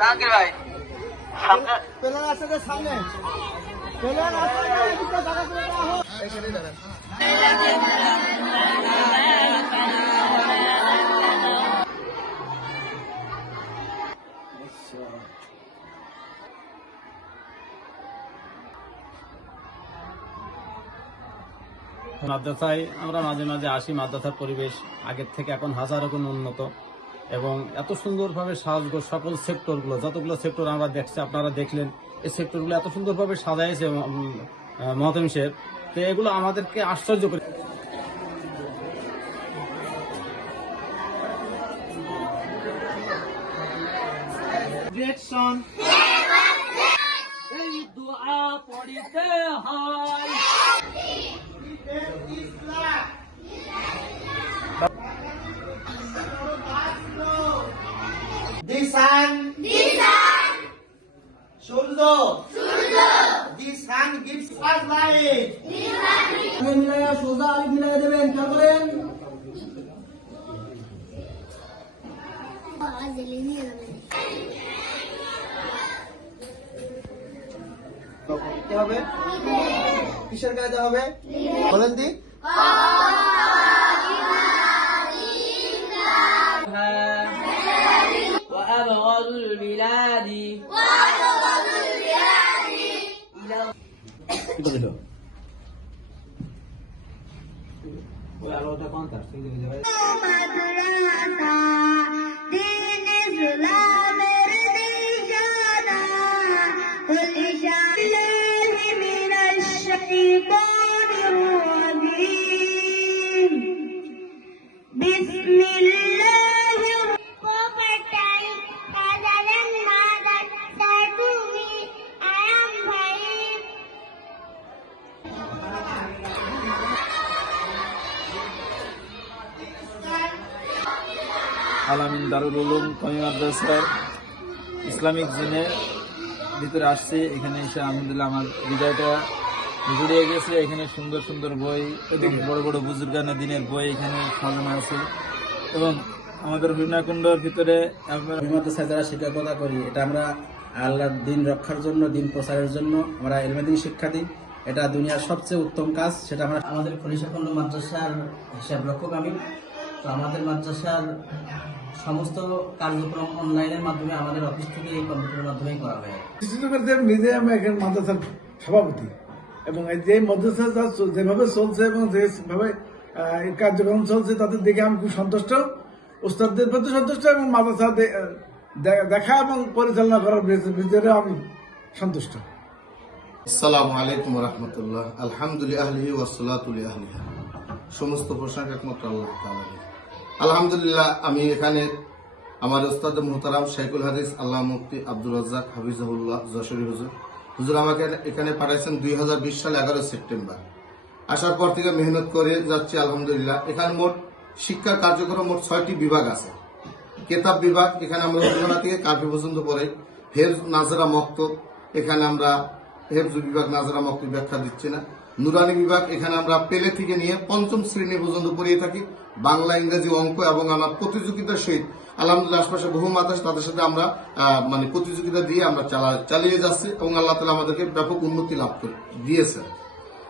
জাহাঙ্গীর ভাই সামনে পেলার রাস্তার সামনে পেলার রাস্তার দিকটা জায়গা করে দেওয়া হোক। এখানেই দাঁড়ান। মাদ্রাসায় আমরা মাঝে মাঝে আসি। মাদ্রাসার পরিবেশ আগের থেকে এখন হাজারো গুণ উন্নত এবং এত সুন্দরভাবে সাজগোজ সকল সেক্টরগুলো যতগুলো সেক্টর আমরা দেখছি, আপনারা দেখলেন, এই সেক্টরগুলো এত সুন্দরভাবে সাজাইছে মহতম সাহেব, তো এগুলো আমাদেরকে আশ্চর্য করে। এই দোয়া পড়িতে হয় The sun, Surya, the sun gives us light. মিলায়া সোজা আলিফ মিলায়া দেবেন, খেয়াল করেন। কি হবে? কিসের কায়দা হবে? বলেন দি। وأبغض البلاد আলামিন দারুল উলুম কওমি মাদ্রাসার ইসলামিক জোনের ভিতরে আসছে। এখানে এসে আলহামদুলিল্লাহ আমার হৃদয়টা জুড়িয়ে গেছে। এখানে সুন্দর সুন্দর বই এবং বড় বড় বুজুর্গানা দিনের বই এখানে সাজানো আছে এবং আমাদের হরিণাকুণ্ডর ভিতরে মাদ্রাসায় যারা শিক্ষকতা করি, এটা আমরা আল্লাহর দিন রক্ষার জন্য, দিন প্রচারের জন্য আমরা ইলমে শিক্ষা দিই। এটা দুনিয়ার সবচেয়ে উত্তম কাজ। সেটা আমরা আমাদের হরিণাকুণ্ড মাদ্রাসার হিসাব রক্ষক আমি। তো আমাদের মাদ্রাসার সমস্ত কার্যক্রম অনলাইনের মাধ্যমে আমাদের অফিস থেকে এই কম্পিউটারের মাধ্যমেই করা হয়। নিজে আমি এখানে মাদ্রাসার সভাপতি এবং এই যে মাদ্রাসা যেভাবে চলছে এবং যেভাবে কার্যক্রম চলছে তাতে দেখে আমি খুব সন্তুষ্ট, উস্তাদদের প্রতি সন্তুষ্ট এবং মাদ্রাসা দেখা এবং পরিচালনা করার ভিতরে আমি সন্তুষ্ট। আসসালামু আলাইকুম রহমতুল্লাহ। আলহামদুলিল্লাহ ওয়াসসালাতুল্লাহ আলিহা। সমস্ত প্রশংসা একমাত্র আল্লাহ তাআলার। আলহামদুলিল্লাহ, আমি এখানে আমার উস্তাদ মুহতারাম শাইখুল হাদিস আল্লাহ মুফতি আব্দুর রাজ্জাক হাফিজাহুল্লাহ যশোরী হুজুর আমাকে এখানে পাঠাইছেন 2020 সালে 11 সেপ্টেম্বর। আসার পর থেকে মেহনত করে যাচ্ছি আলহামদুলিল্লাহ। এখানে মোট শিক্ষা কার্যক্রম মোট 6টি বিভাগ আছে। কেতাব বিভাগ, এখানে আমরা উদ্বোধন থেকে কাফি পর্যন্ত পড়ে। হেফজ নাজরা মক্তব, এখানে আমরা হেফজ বিভাগ নাজরা মক্তব ব্যাখ্যা দিচ্ছি না। নুরানি বিভাগ, এখানে আমরা পেলে থেকে নিয়ে 5ম শ্রেণী পর্যন্ত পড়িয়ে থাকি। বাংলা, ইংরেজি, অঙ্ক এবং আমরা প্রতিযোগিতার সহিত আলহামদুলিল্লাহ আশপাশে বহু মাদ্রাসা তাদের সাথে আমরা প্রতিযোগিতা দিয়ে আমরা চালিয়ে যাচ্ছি এবং আল্লাহ তাআলা আমাদেরকে ব্যাপক উন্নতি লাভ করে দিয়েছে।